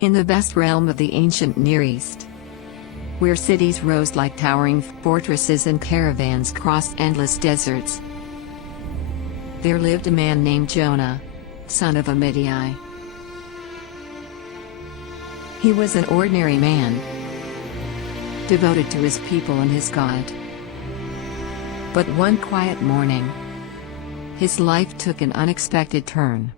In the vast realm of the ancient Near East, where cities rose like towering fortresses and caravans crossed endless deserts, there lived a man named Jonah, son of Amittai. He was an ordinary man, devoted to his people and his God. But one quiet morning, his life took an unexpected turn.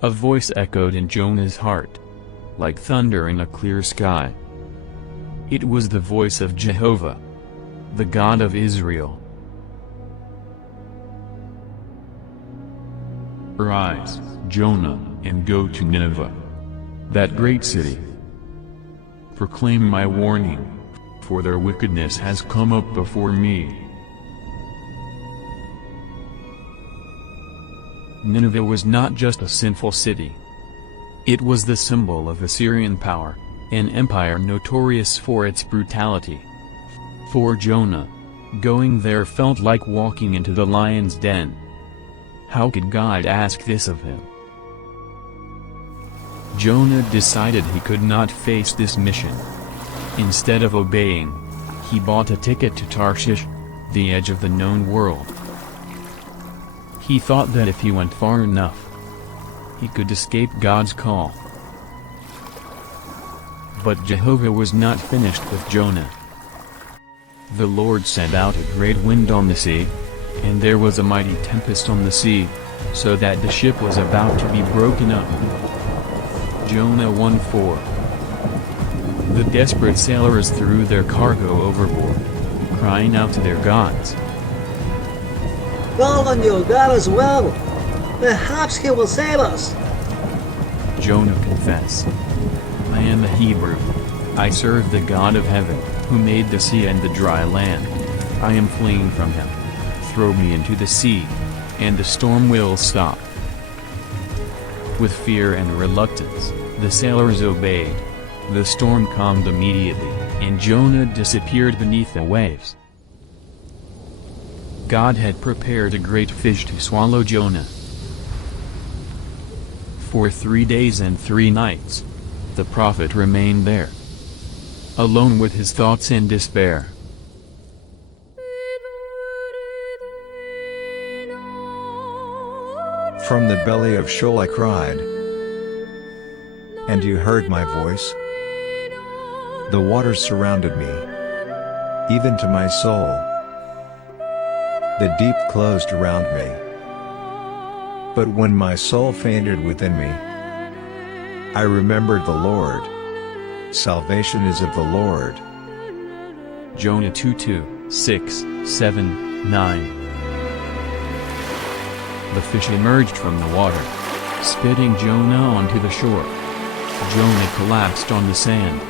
A voice echoed in Jonah's heart, like thunder in a clear sky. It was the voice of Jehovah, the God of Israel. "Arise, Jonah, and go to Nineveh, that great city. Proclaim my warning, for their wickedness has come up before me." Nineveh was not just a sinful city. It was the symbol of Assyrian power, an empire notorious for its brutality. For Jonah, going there felt like walking into the lion's den. How could God ask this of him? Jonah decided he could not face this mission. Instead of obeying, he bought a ticket to Tarshish, the edge of the known world. He thought that if he went far enough, he could escape God's call. But Jehovah was not finished with Jonah. The Lord sent out a great wind on the sea, and there was a mighty tempest on the sea, so that the ship was about to be broken up. Jonah 1:4. The desperate sailors threw their cargo overboard, crying out to their gods. "Call on your God as well. Perhaps he will save us." Jonah confessed, "I am a Hebrew. I serve the God of heaven, who made the sea and the dry land. I am fleeing from him. Throw me into the sea, and the storm will stop." With fear and reluctance, the sailors obeyed. The storm calmed immediately, and Jonah disappeared beneath the waves. God had prepared a great fish to swallow Jonah. For 3 days and 3 nights, the prophet remained there, alone with his thoughts and despair. From the belly of Sheol I cried, and you heard my voice. The waters surrounded me, even to my soul. The deep closed around me. But when my soul fainted within me, I remembered the Lord. Salvation is of the Lord. Jonah 2:2, 6, 7, 9. The fish emerged from the water, spitting Jonah onto the shore. Jonah collapsed on the sand,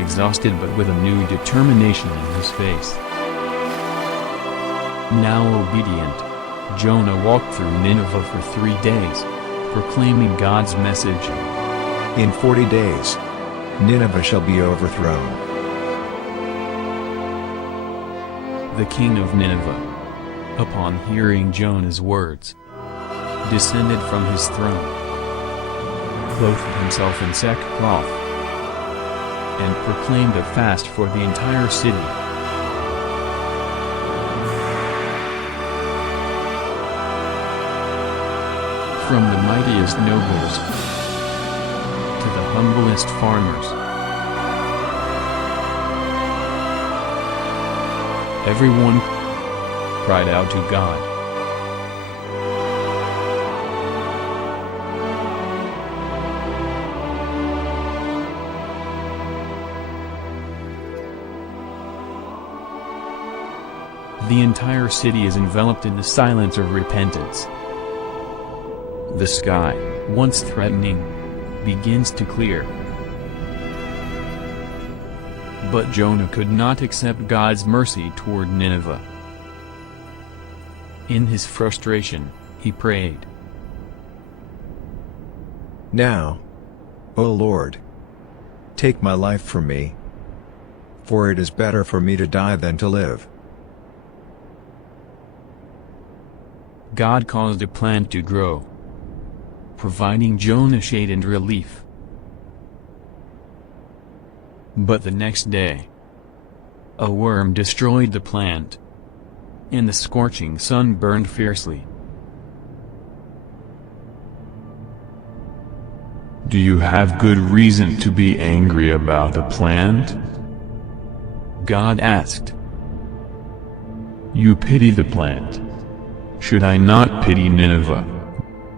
exhausted but with a new determination in his face. Now obedient, Jonah walked through Nineveh for 3 days, proclaiming God's message. In 40 days, Nineveh shall be overthrown. The king of Nineveh, upon hearing Jonah's words, descended from his throne, clothed himself in sackcloth, and proclaimed a fast for the entire city. From the mightiest nobles to the humblest farmers, everyone cried out to God. The entire city is enveloped in the silence of repentance. The sky, once threatening, begins to clear. But Jonah could not accept God's mercy toward Nineveh. In his frustration, he prayed, Now, O Lord, take my life from me, for it is better for me to die than to live. God caused a plant to grow, providing Jonah shade and relief. But the next day, a worm destroyed the plant, and the scorching sun burned fiercely. Do you have good reason to be angry about the plant? God asked. You pity the plant. Should I not pity Nineveh,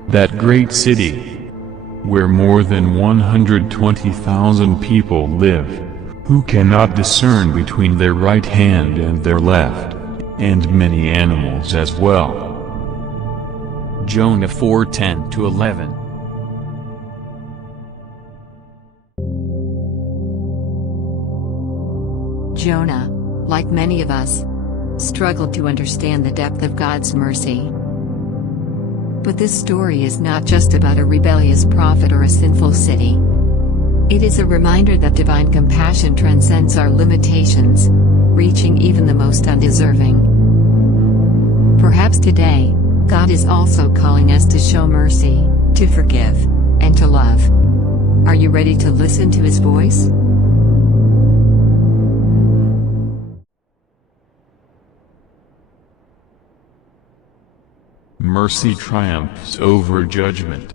that great city, where more than 120,000 people live, who cannot discern between their right hand and their left, and many animals as well? Jonah 4:10-11. Jonah, like many of us, struggled to understand the depth of God's mercy. But this story is not just about a rebellious prophet or a sinful city. It is a reminder that divine compassion transcends our limitations, reaching even the most undeserving. Perhaps today, God is also calling us to show mercy, to forgive, and to love. Are you ready to listen to His voice? Mercy triumphs over judgment.